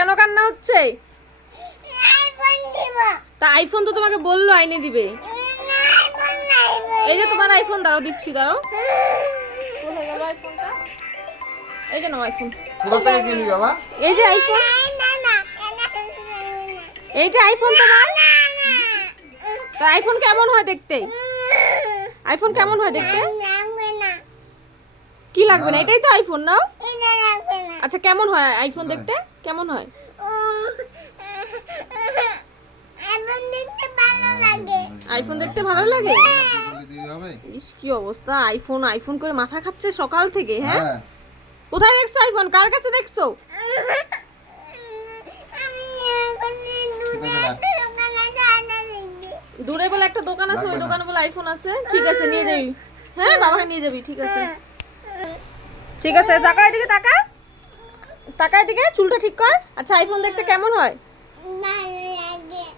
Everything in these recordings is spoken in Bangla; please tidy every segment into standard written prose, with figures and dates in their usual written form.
কেন কান্না হচ্ছে? আইফোন দিব। তা আইফোন তো তোমাকে বললো আইনে দিবে। এই যে তোমার আইফোন, দাঁড়াও দিচ্ছি, দাঁড়াও। কোথায় গেল আইফোনটা? এই যে নাও আইফোন। কোথা থেকে কিনবি বাবা? এই যে আইফোন, এই যে আইফোন তোমার। তা আইফোন কেমন হয় দেখতে? আইফোন কেমন হয় দেখতে? কি লাগবে না? এটাই তো আইফোন নাও। আচ্ছা কেমন হয় আইফোন দেখতে? কেমন হয়? আইফোন দেখতে ভালো লাগে? ইস কি অবস্থা, আইফোন আইফোন করে মাথা খাচ্ছে সকাল থেকে। হ্যাঁ, কোথায় দেখছো আইফোন? কার কাছে দেখছো? দূরে বলে একটা দোকান আছে, ওই দোকানে বলে আইফোন আছে। ঠিক আছে নিয়ে যাবি। হ্যাঁ বাবাকে নিয়ে যাবি। ঠিক আছে ঠিক আছে, তাকা এদিকে, তাকা তাকা এদিকে, চুলটা ঠিক কর। আচ্ছা আইফোন দেখতে কেমন হয়?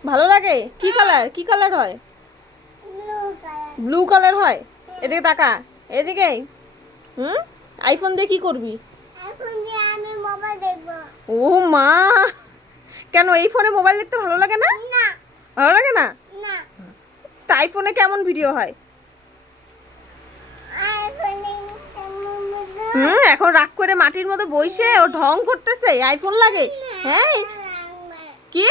ভালো লাগে। কি কালার, কি কালার হয়? ব্লু কালার হয়। এদিকে তাকা, এদিকে। আইফোন দিয়ে কি করবি? ও মা, কেন এই ফোনে মোবাইল দেখতে ভালো লাগে না? ভালো লাগে না? তা আইফোনে কেমন ভিডিও হয়? এখন রাগ করে মাটির মধ্যে বসে ও ঢং করতেছে, আইফোন লাগে? হ্যাঁ কি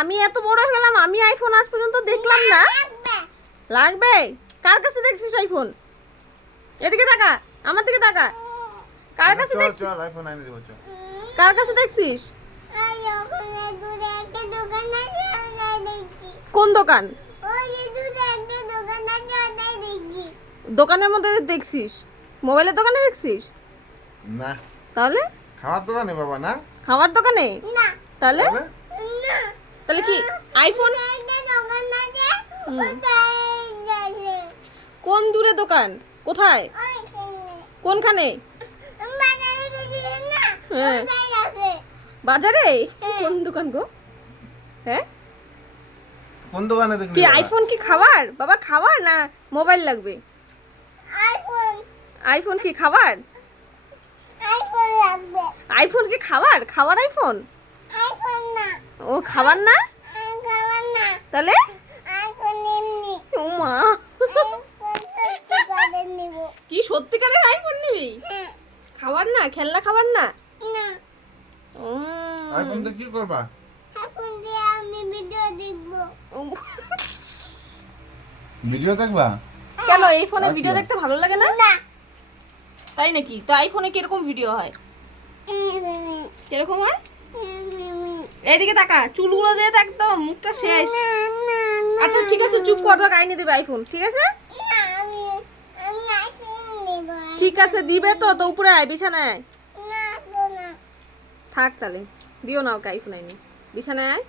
আমি এত বড় হয়ে গেলাম, আমি আইফোন আজ পর্যন্ত দেখলাম না। লাগবে? কার কাছে দেখছিস আইফোন? এদিকে তাকা, আমার দিকে তাকা। কার কাছে দেখছিস? আইফোন আইনে দেব চল। কার কাছে দেখছিস? কোন দোকান? দোকানের মধ্যে দেখছিস? মোবাইলের দোকানে দেখছিস? না। তাহলে খাওয়ার দোকানে বাবা না? খাবার দোকানে? তাহলে তাহলে? তাহলে কি আইফোন? কোন দূরে দোকান? কোথায়? কোনখানে? হ্যাঁ বাজারে। কোন দোকান গো? হ্যাঁ কোন দোকানে দেখলি? কি আইফোন কি খাবার বাবা? খাবার না মোবাইল লাগবে? আইফোন কি খাবার? আইফোন কি খাবার? খাবার আইফোন? ও খাবার না? তাহলে ও মা, কি সত্যিকারের আইফোন নিবি? খাবার না, খেলনা খাবার না? আইফোন দিয়ে কি করবা? ভিডিও দেখবা? কেন এই ফোনে ভিডিও দেখতে ভালো লাগে না? তাই নাকি? তো আইফোনে কিরকম ভিডিও হয়? কিরকম হয়? এইদিকে তাকা, চুলগুলো দিয়ে তো একদম মুখটা শেষ। আচ্ছা ঠিক আছে চুপ কর, তোকে আইনে দেবে আইফোন। ঠিক আছে ঠিক আছে দিবে তো। তো উপরে আয়, বিছানায় আয়। থাক তাহলে দিও না ওকে আইফোন আইনি, বিছানায় আয়।